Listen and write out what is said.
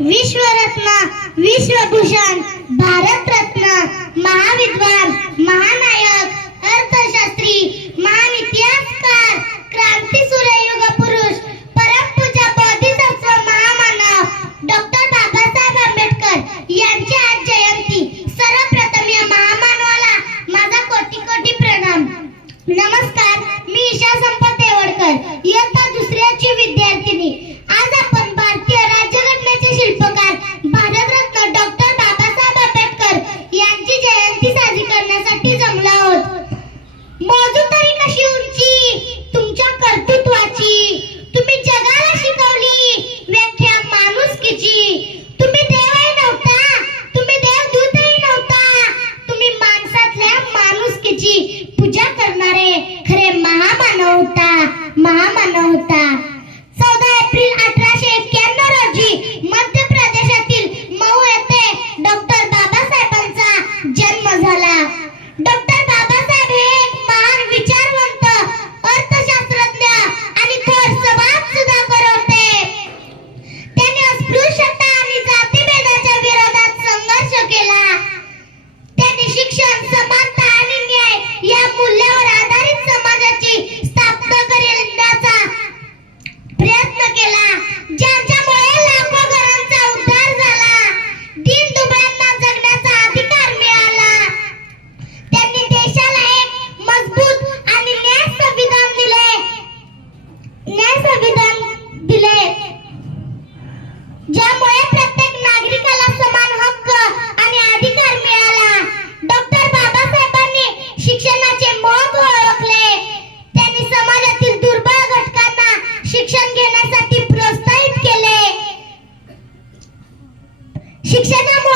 विश्वरत्न, विश्वभूषण, भारतरत्न, महाविद्वान, महानायक, अर्थशास्त्री, महान इतिहासकार, क्रांतीसूर्य युग पुरुष, परमपूज्य बोधिसत्व महामानव डॉक्टर बाबासाहेब आंबेडकर यांची आज जयंती. सर्वप्रथम या महामानवाला माझा कोटी कोटी प्रणाम. नमस्कार, मी ईशा संपत देवडकर, इयत्ता दुसऱ्याची विद्यार्थिनी. आज आपण भारतीय राज्यघटनेचे शिल्पकार भारतरत्न डॉक्टर बाबासाहेब आंबेडकर यांची जयंती साजरी करण्यासाठी जमलो आहोत. मोजू तरी कशी उंची तुमच्या कर्तृत्वाची, तुम्ही जगाला शिकवली व्याख्या माणुसकीची. तुम्ही देवही नव्हता, तुम्ही देवदूतही नव्हता, तुम्ही माणसातल्या माणुसकीची पूजा करणारे खरे महामानव होता, महामानव होता. 14 एप्रिल 1891 रोजी मध्य प्रदेशातील मऊ येथे डॉक्टर बाबासाहेबांचा जन्म झाला. डॉक्टर बाबासाहेब हे एक महान विचारवंत, अर्थशास्त्रज्ञ आणि थोर समाज सुधारक होते. त्यांनी अस्पृश्यता आणि जातीभेदाच्या विरोधात संघर्ष केला. त्यांनी शिक्षण, समानता आणि न्याय या मूल्यावर आधारित समाजाची स्थापना करण्याचा प्रयत्न केला, ज्याच्यामुळे लाखो घरांचा उद्धार झाला, दीनदुबळ्यांना जगण्याचा अधिकार मिळाला. त्यांनी देशाला एक मजबूत आणि न्याय संविधान दिले, ज्यामुळे प्रत्येक नागरिकाला समान हक्क आणि अधिकार मिळाला. डॉक्टर बाबासाहेबांनी शिक्षणाचे महत्त्व ओळखले. त्यांनी समाजातील दुर्बळ घटकांना शिक्षण घेण्यासाठी प्रोत्साहित केले. शिक्षणामुळे